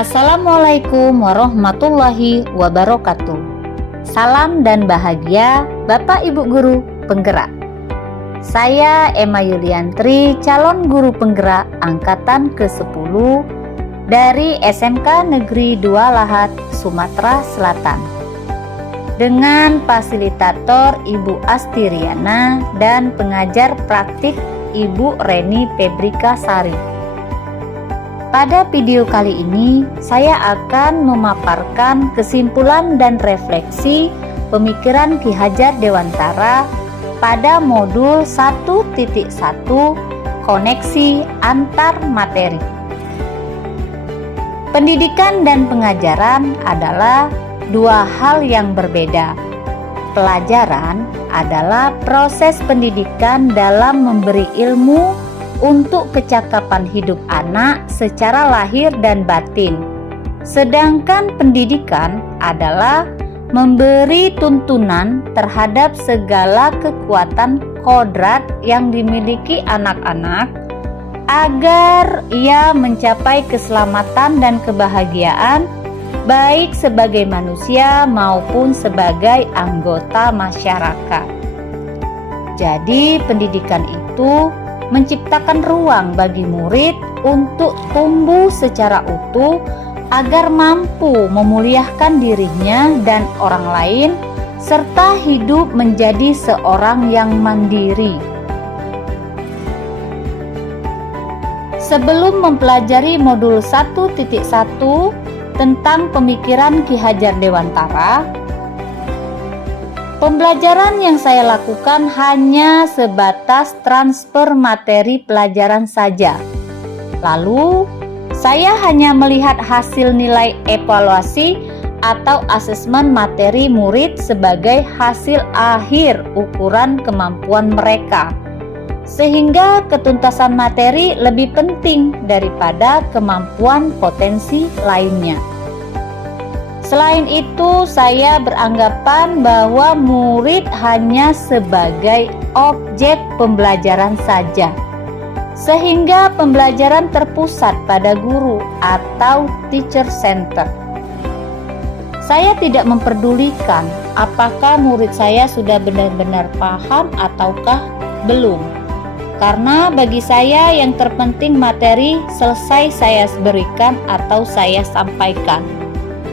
Assalamualaikum warahmatullahi wabarakatuh. Salam dan bahagia Bapak Ibu Guru Penggerak. Saya Emma Yuliantri, calon guru penggerak angkatan ke-10 dari SMK Negeri 2 Lahat, Sumatera Selatan. Dengan fasilitator Ibu Astiriana dan pengajar praktik Ibu Reni Febrika Sari. Pada video kali ini, saya akan memaparkan kesimpulan dan refleksi pemikiran Ki Hajar Dewantara pada modul 1.1 koneksi antar materi. Pendidikan dan pengajaran adalah dua hal yang berbeda. Pelajaran adalah proses pendidikan dalam memberi ilmu untuk kecakapan hidup anak secara lahir dan batin. Sedangkan pendidikan adalah memberi tuntunan terhadap segala kekuatan kodrat yang dimiliki anak-anak agar ia mencapai keselamatan dan kebahagiaan baik sebagai manusia maupun sebagai anggota masyarakat. Jadi pendidikan itu menciptakan ruang bagi murid untuk tumbuh secara utuh agar mampu memuliakan dirinya dan orang lain serta hidup menjadi seorang yang mandiri. Sebelum mempelajari modul 1.1 tentang pemikiran Ki Hajar Dewantara, pembelajaran yang saya lakukan hanya sebatas transfer materi pelajaran saja. Lalu, saya hanya melihat hasil nilai evaluasi atau asesmen materi murid sebagai hasil akhir ukuran kemampuan mereka. Sehingga ketuntasan materi lebih penting daripada kemampuan potensi lainnya. Selain itu, saya beranggapan bahwa murid hanya sebagai objek pembelajaran saja, sehingga pembelajaran terpusat pada guru atau teacher center. Saya tidak memperdulikan apakah murid saya sudah benar-benar paham ataukah belum, karena bagi saya yang terpenting materi selesai saya berikan atau saya sampaikan.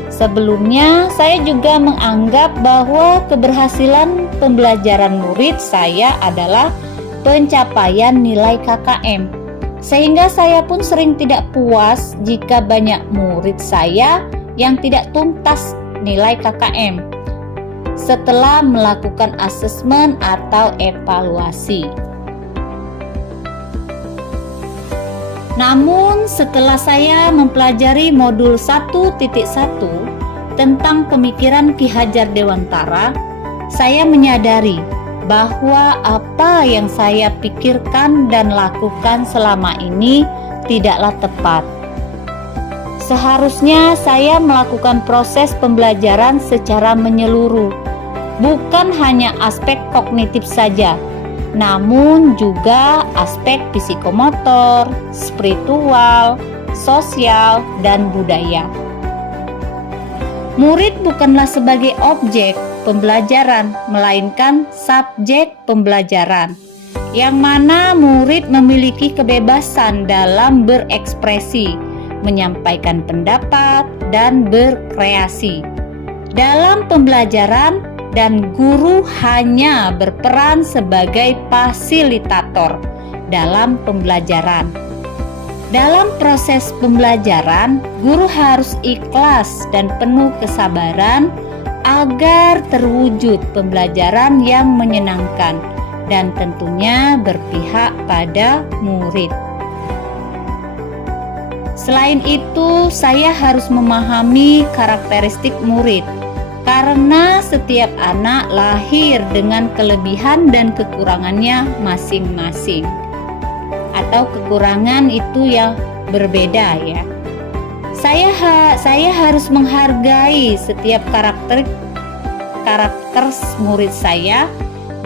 Sebelumnya, saya juga menganggap bahwa keberhasilan pembelajaran murid saya adalah pencapaian nilai KKM. Sehingga saya pun sering tidak puas jika banyak murid saya yang tidak tuntas nilai KKM setelah melakukan asesmen atau evaluasi. Namun setelah saya mempelajari modul 1.1 tentang pemikiran Ki Hajar Dewantara, saya menyadari bahwa apa yang saya pikirkan dan lakukan selama ini tidaklah tepat. Seharusnya saya melakukan proses pembelajaran secara menyeluruh, bukan hanya aspek kognitif saja, namun juga aspek psikomotor, spiritual, sosial, dan budaya. Murid bukanlah sebagai objek pembelajaran, melainkan subjek pembelajaran, yang mana murid memiliki kebebasan dalam berekspresi, menyampaikan pendapat, dan berkreasi. Dalam pembelajaran, dan guru hanya berperan sebagai fasilitator dalam pembelajaran. Dalam proses pembelajaran, guru harus ikhlas dan penuh kesabaran agar terwujud pembelajaran yang menyenangkan dan tentunya berpihak pada murid. Selain itu, saya harus memahami karakteristik murid. Karena setiap anak lahir dengan kelebihan dan kekurangannya masing-masing. Atau kekurangan itu yang berbeda ya. Saya harus menghargai setiap karakter murid saya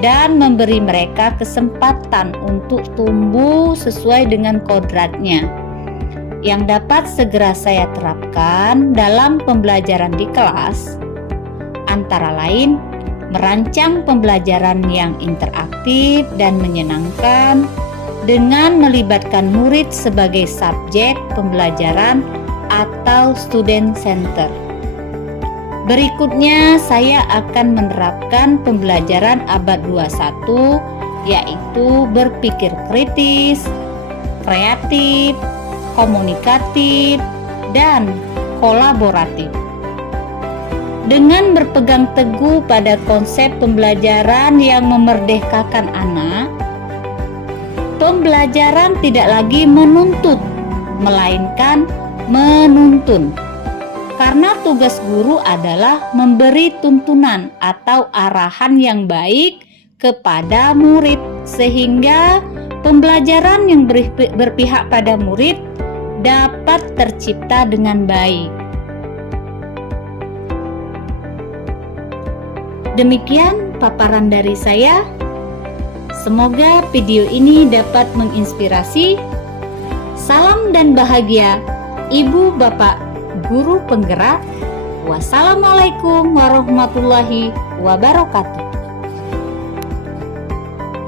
dan memberi mereka kesempatan untuk tumbuh sesuai dengan kodratnya. yang dapat segera saya terapkan dalam pembelajaran di kelas antara lain merancang pembelajaran yang interaktif dan menyenangkan dengan melibatkan murid sebagai subjek pembelajaran atau student center. Berikutnya saya akan menerapkan pembelajaran abad 21 yaitu berpikir kritis, kreatif, komunikatif, dan kolaboratif. Dengan berpegang teguh pada konsep pembelajaran yang memerdekakan anak, pembelajaran tidak lagi menuntut, melainkan menuntun. Karena tugas guru adalah memberi tuntunan atau arahan yang baik kepada murid, sehingga pembelajaran yang berpihak pada murid dapat tercipta dengan baik. Demikian paparan dari saya. Semoga video ini dapat menginspirasi. Salam dan bahagia, Ibu Bapak Guru Penggerak. Wassalamualaikum warahmatullahi wabarakatuh.